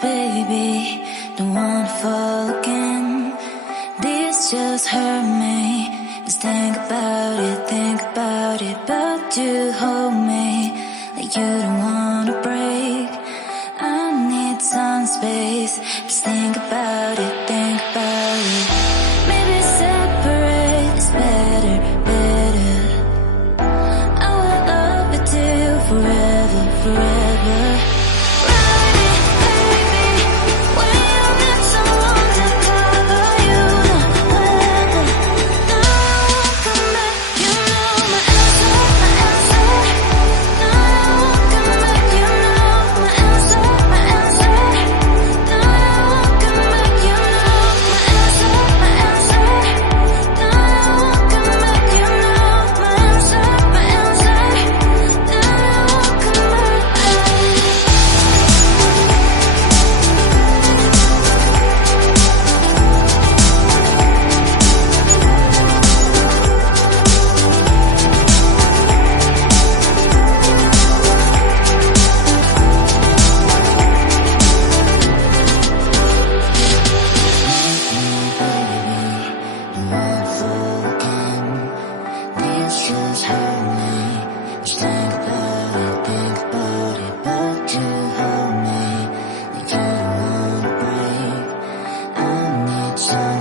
baby, don't wanna fall again. This just hurt me. Just think about it, but you hold me like you don't wanna break. I need some space. Just think about it, Maybe separate is better, better. I will love you till forever, forever. Just hurt me. Just think about it, but you hold me like you don't wanna break. I need some